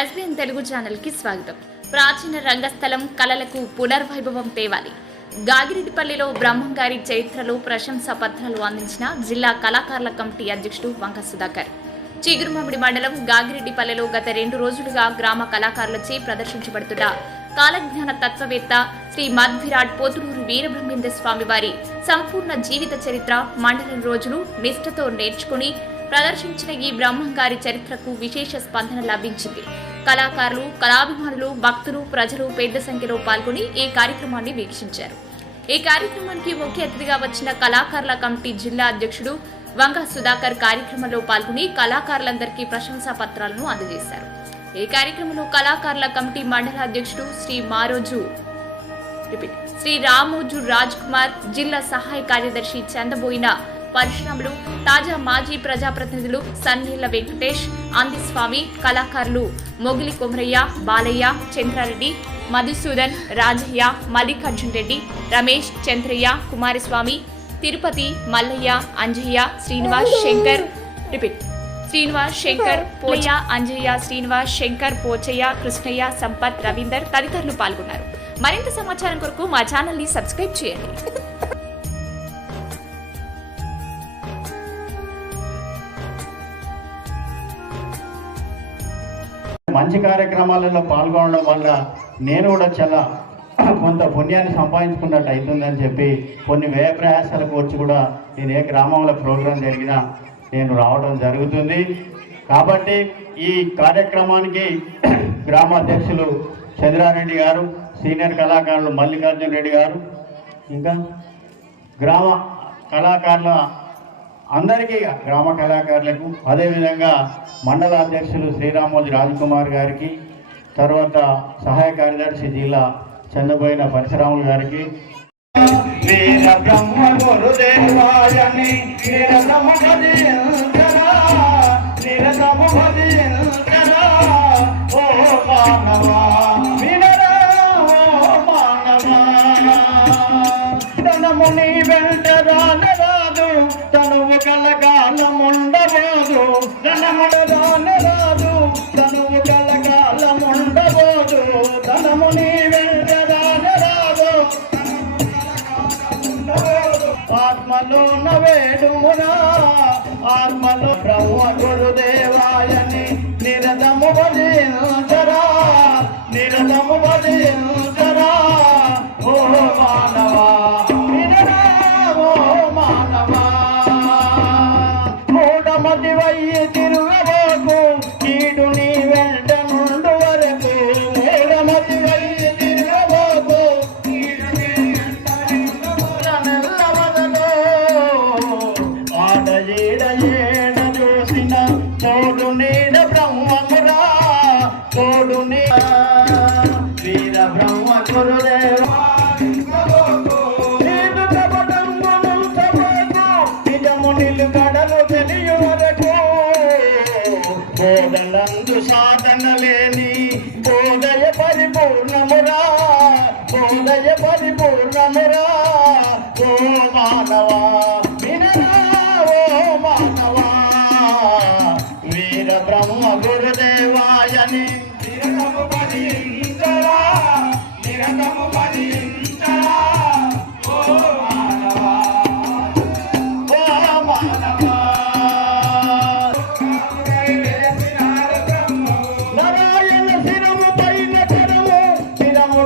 SBN Telugu ఛానల్కి స్వాగతం. ప్రాచీన రంగస్థలం కళలకు పునర్వైభవం తేవాలి. గాగిరెడ్డిపల్లిలో బ్రహ్మంగారి చరిత్రలో ప్రశంసా పత్రాలు అందించిన జిల్లా కళాకారుల కమిటీ అధ్యక్షుడు వంక సుధాకర్. చిగురుమామిడి మండలం గాగిరెడ్డిపల్లిలో గత 2 రోజులుగా గ్రామ కళాకారులచే ప్రదర్శించబడుతున్న కాలజ్ఞాన తత్వవేత్త శ్రీ మధ్విరాట్ పోతులూరు వీరబ్రహ్మేంద్ర స్వామి వారి సంపూర్ణ జీవిత చరిత్ర మండలం రోజులు నిష్ఠతో నేర్చుకుని ప్రదర్శించిన ఈ బ్రహ్మంగారి చరిత్రకు విశేష స్పందన లభించింది. కళాకారులు, కళాభిమానులు, భక్తులు, ప్రజలు పెద్ద సంఖ్యలో పాల్గొని ఈ కార్యక్రమాన్ని వీక్షించారు. ఈ కార్యక్రమానికి ముఖ్య అతిథిగా వచ్చిన కళాకారుల కమిటీ జిల్లా అధ్యక్షుడు వంక సుధాకర్ కార్యక్రమంలో పాల్గొని కళాకారులందరికీ ప్రశంసా పత్రాలను అందజేశారు. ఈ కార్యక్రమంలో కళాకారుల కమిటీ మండల అధ్యక్షుడు శ్రీ రామోజు రాజ్ కుమార్, జిల్లా సహాయ కార్యదర్శి చందబోయిన పరశురాములు, తాజా మాజీ ప్రజాప్రతినిధులు సన్నీళ్ల వెంకటేష్, అందిస్వామి, కళాకారులు మొగిలి కొమరయ్య, బాలయ్య, చంద్రారెడ్డి, మధుసూదన్, రాజయ్య, మల్లికార్జున్ రెడ్డి, రమేష్, చంద్రయ్య, కుమారస్వామి, తిరుపతి, మల్లయ్య, అంజయ్య, శ్రీనివాస్ శంకర్, పోచయ్య, అంజయ్య, శ్రీనివాస్ శంకర్, పోచయ్య, కృష్ణయ్య, సంపత్, రవీందర్ తదితరులు పాల్గొన్నారు. మరింత సమాచారం కొరకు మా ఛానల్ ని సబ్స్క్రైబ్ చేయండి. మంచి కార్యక్రమాలలో పాల్గొనడం వల్ల నేను కూడా చాలా కొంత పుణ్యాన్ని సంపాదించుకున్నట్టు అవుతుందని చెప్పి కొన్ని వ్యయ ప్రయాసాలకు వచ్చి కూడా నేను ఏ గ్రామంలో ప్రోగ్రాం జరిగినా నేను రావడం జరుగుతుంది. కాబట్టి ఈ కార్యక్రమానికి గ్రామ అధ్యక్షులు చంద్రారెడ్డి గారు, సీనియర్ కళాకారులు మల్లికార్జున్ రెడ్డి గారు, ఇంకా గ్రామ కళాకారుల అందరికీ, గ్రామ కళాకారులకు, అదేవిధంగా మండల అధ్యక్షులు శ్రీరామోజు రాజ్కుమార్ గారికి, తర్వాత సహాయ కార్యదర్శి జిల్లా చందబోయిన పరశురాములు గారికి, వీర బ్రహ్మ గురుదేవాయని ఓ మానవా వినరా, ఓ మానవా ధనముని వెంట రానరాదు, తనువు కలకాలముండబోదు, ధనముడు రానరాదు, తనువు కలకాలముండబోదు, ధనముని వెంట రానరాదు, ఆత్మలో నవేడుమునా, ఆత్మలో బ్రహ్మ గురుదేవాయని నిరతము భజించరా, నిరతము భజించరా, ఓ మానవా వినరా, ఓ మానవా మూఢమతి వయ్యి తిరుగబోకు, కీడు నీ వెంట నుండు వరకు, మూఢమతి వయ్యి తిరుగబోకు, కీడు నీ వెంట నుండు వరకు, ఆడ ఏడ ఏడ చూసిన తోడు నీడ బ్రహ్మమురా, తోడు నీ వీర బ్రహ్మ గురుదేవా నిలుగడలు తెలియ వరకు, బోధలందు సాధన లేని బోధయ పరిపూర్ణమురా, బోధయ పరిపూర్ణమురా, ఓ మానవా వినరా, ఓ మానవా వీర బ్రహ్మ గురుదేవాయని నిరతము భజించరా, నిరతము భజించరా, ఓ మానవా నారాయణ శిరము పైన కరము శిరము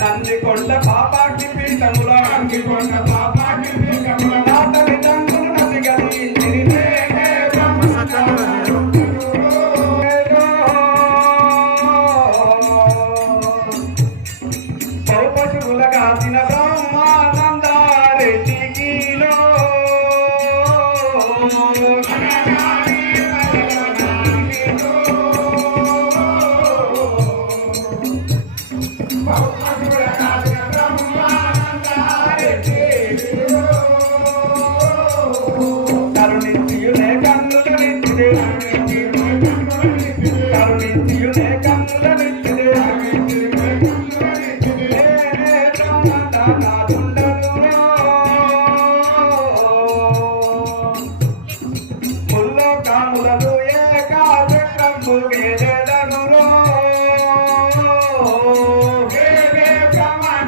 నందికొండ పాపాకి పీఠముల నా తల్లిదండ్రులు నది గదించిరి పశువుల కాసిన బ్రహ్మానందారెడ్డికిలో కరుణించియునే కన్నులనిచ్చిదే కరుణించియునే కన్నులనిచ్చిదే ముల్లో కాములను ఏకాచక్రంబు వేదనురో బ్రహ్మాండ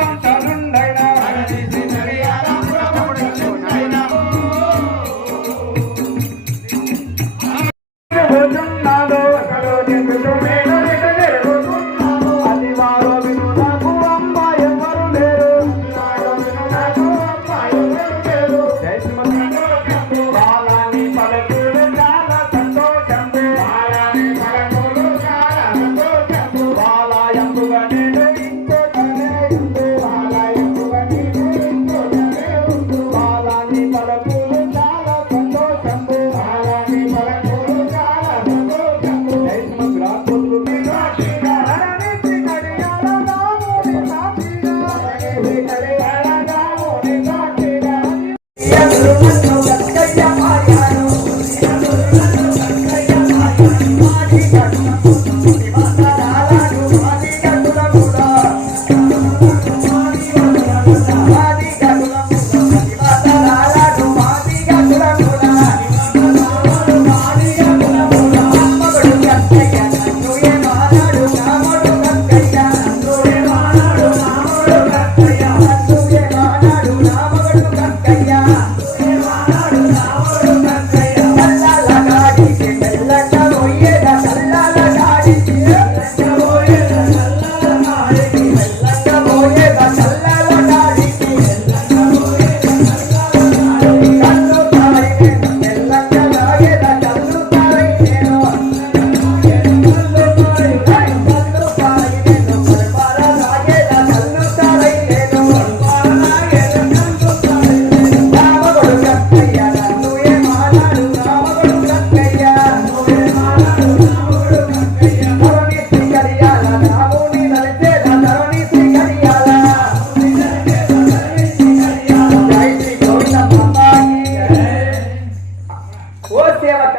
తాం తాం